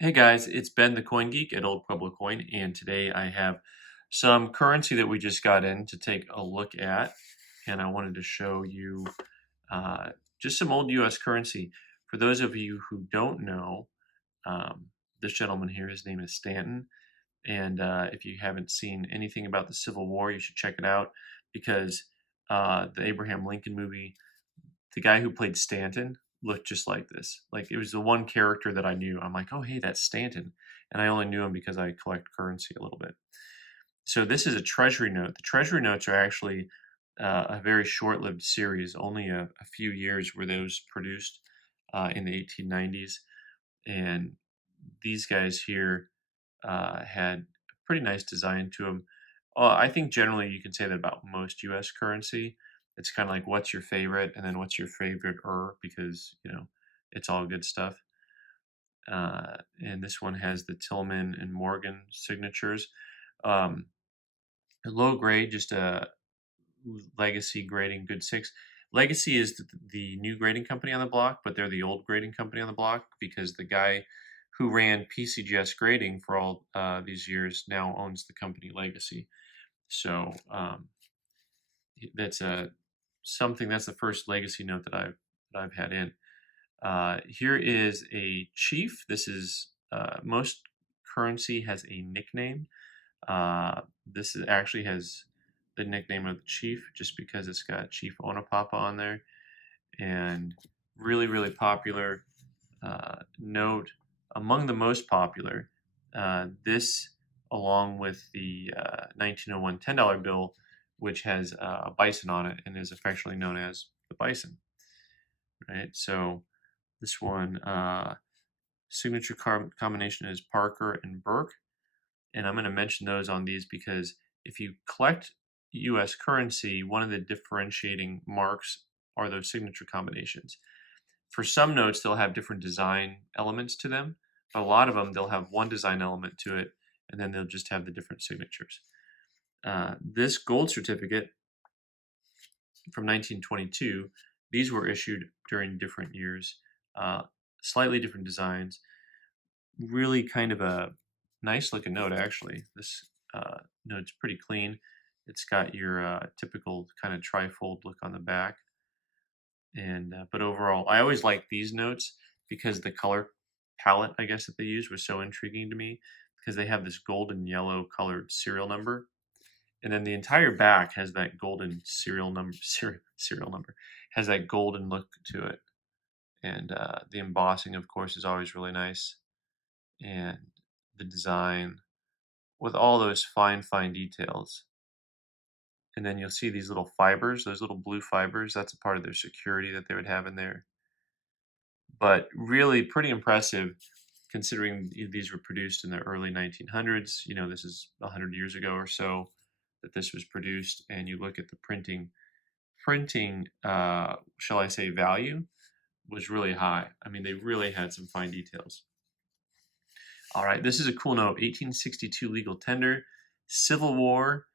Hey guys, it's Ben the Coin Geek at Old Pueblo Coin, and today I have some currency that we just got in to take a look at, and I wanted to show you uh, just some old U.S. currency. For those of you who don't know, um, this gentleman here, his name is Stanton, and if you haven't seen anything about the Civil War, you should check it out because the Abraham Lincoln movie, the guy who played Stanton looked just like this. Like it was the one character that I knew. I'm like, oh hey, that's Stanton, and I only knew him because I collect currency a little bit. So this is a Treasury note. The Treasury notes are actually a very short-lived series. Only a few years were those produced in the 1890s, and these guys here had a pretty nice design to them. I think generally you can say that about most U.S. currency. It's kind of like what's your favorite, and then what's your favorite because it's all good stuff. And this one has the Tillman and Morgan signatures. Um, Low grade, just a legacy grading good six. Legacy is the new grading company on the block, but they're the old grading company on the block because the guy who ran PCGS grading for all these years now owns the company Legacy. So that's that's the first Legacy note that I've had in. Here is a chief. This is most currency has a nickname. This actually has the nickname of the chief just because it's got Chief Onapapa on there, and really popular note, among the most popular. This, along with the 1901 $10 bill, which has a bison on it and is affectionately known as the bison. Right, so this one signature combination is Parker and Burke, and I'm going to mention those on these because if you collect U.S. currency, one of the differentiating marks are those signature combinations. For some notes, they'll have different design elements to them, but a lot of them, they'll have one design element to it, and then they'll just have the different signatures. This gold certificate from 1922, these were issued during different years, slightly different designs, really kind of a nice looking note actually. This note's pretty clean. It's got your typical kind of trifold look on the back. And but overall, I always like these notes because the color palette, I guess, that they used was so intriguing to me because they have this golden yellow colored serial number, and then the entire back has that golden serial number. Serial number has that golden look to it, and the embossing, of course, is always really nice, and the design with all those fine details. And then you'll see these little fibers, those little blue fibers. That's a part of their security that they would have in there. But really pretty impressive considering these were produced in the early 1900s. This is 100 years ago or so that this was produced, and you look at the printing, shall I say, value was really high. I mean, they really had some fine details. All right, this is a cool note, 1862 legal tender, Civil War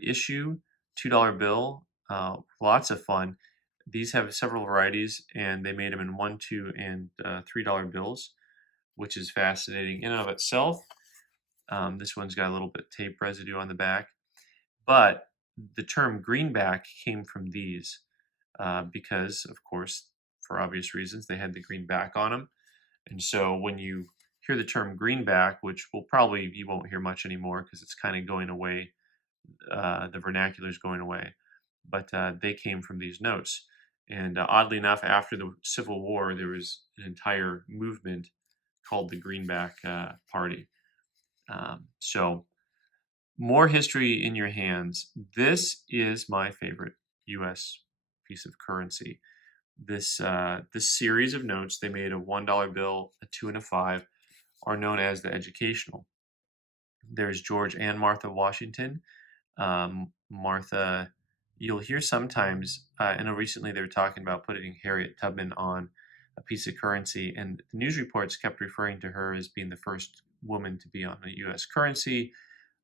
issue, $2 bill, lots of fun. These have several varieties, and they made them in $1, $2, and $3 bills, which is fascinating in and of itself. This one's got a little bit of tape residue on the back, but the term greenback came from these because, of course, for obvious reasons, they had the green back on them. And so when you hear the term greenback, which you won't hear much anymore because it's kind of going away, the vernacular is going away, but they came from these notes. And oddly enough, after the Civil War, there was an entire movement called the Greenback Party. So more history in your hands. This is my favorite U.S. piece of currency. This series of notes, they made a $1 bill, a 2, and a 5, are known as the educational. There's George and Martha Washington. Martha, you'll hear sometimes, I know recently they were talking about putting Harriet Tubman on a piece of currency, and the news reports kept referring to her as being the first woman to be on a U.S. currency.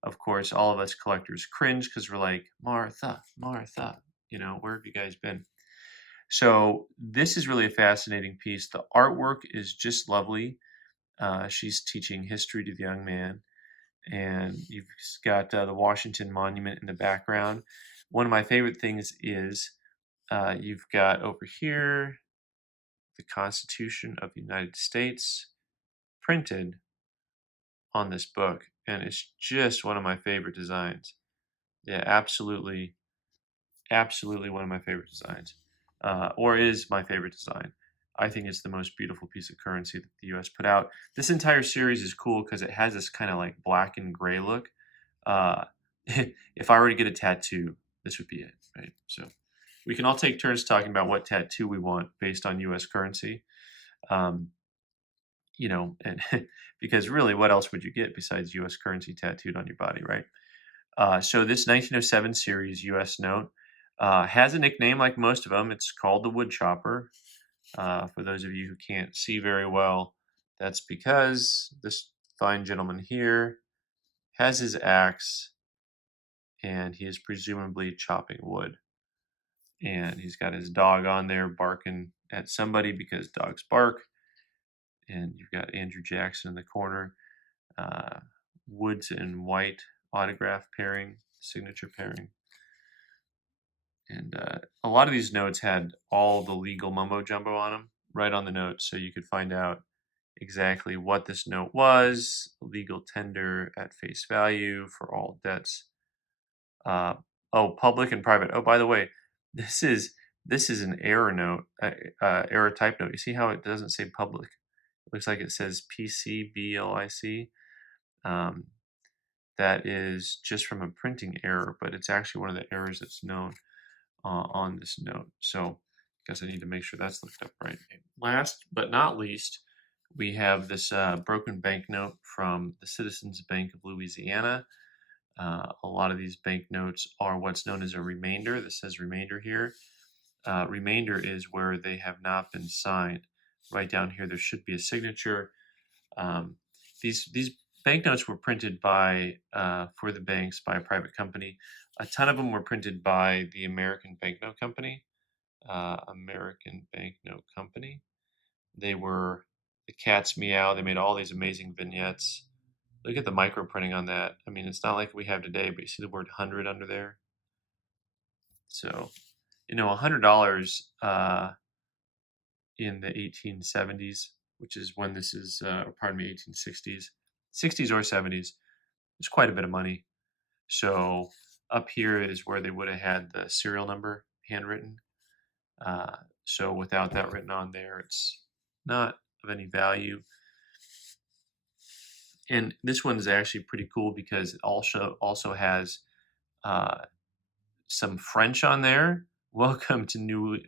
Of course, all of us collectors cringe because we're like, Martha, where have you guys been? So this is really a fascinating piece. The artwork is just lovely. She's teaching history to the young man. And you've got the Washington Monument in the background. One of my favorite things is you've got over here the Constitution of the United States printed on this book, and it's just one of my favorite designs. Yeah, absolutely, absolutely one of my favorite designs, or is my favorite design. I think it's the most beautiful piece of currency that the U.S. put out. This entire series is cool because it has this kind of like black and gray look. Uh, if I were to get a tattoo, this would be it, right? So we can all take turns talking about what tattoo we want based on U.S. currency. Um, and because really, what else would you get besides U.S. currency tattooed on your body, right? So this 1907 series U.S. note has a nickname like most of them. It's called the Woodchopper. For those of you who can't see very well, that's because this fine gentleman here has his axe and he is presumably chopping wood. And he's got his dog on there barking at somebody because dogs bark. And you've got Andrew Jackson in the corner. Woods and White autograph pairing, signature pairing. And a lot of these notes had all the legal mumbo jumbo on them, right on the note, so you could find out exactly what this note was, legal tender at face value for all debts. Public and private. Oh, by the way, this is an error note, error type note. You see how it doesn't say public? It looks like it says PCBLIC. That is just from a printing error, but it's actually one of the errors that's known on this note. So I guess I need to make sure that's looked up right. Last but not least, we have this broken banknote from the Citizens Bank of Louisiana. A lot of these banknotes are what's known as a remainder. This says remainder here. Remainder is where they have not been signed. Right down here, there should be a signature. These banknotes were printed by for the banks by a private company. A ton of them were printed by the American Banknote Company. American Banknote Company. They were the cat's meow. They made all these amazing vignettes. Look at the micro printing on that. I mean, it's not like we have today, but you see the word 100 under there. So, $100 in the 1870s, which is when this is, or pardon me, 1860s, 60s or 70s, is quite a bit of money. So up here is where they would have had the serial number handwritten. So without that written on there, it's not of any value. And this one is actually pretty cool because it also has some French on there. Welcome to New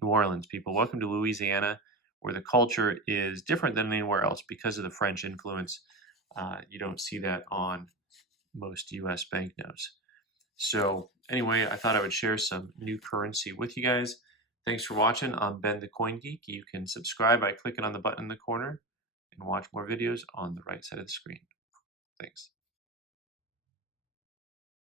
Orleans, people. Welcome to Louisiana, where the culture is different than anywhere else because of the French influence. You don't see that on most U.S. banknotes. So anyway, I thought I would share some new currency with you guys. Thanks for watching. I'm Ben the Coin Geek. You can subscribe by clicking on the button in the corner and watch more videos on the right side of the screen. Thanks.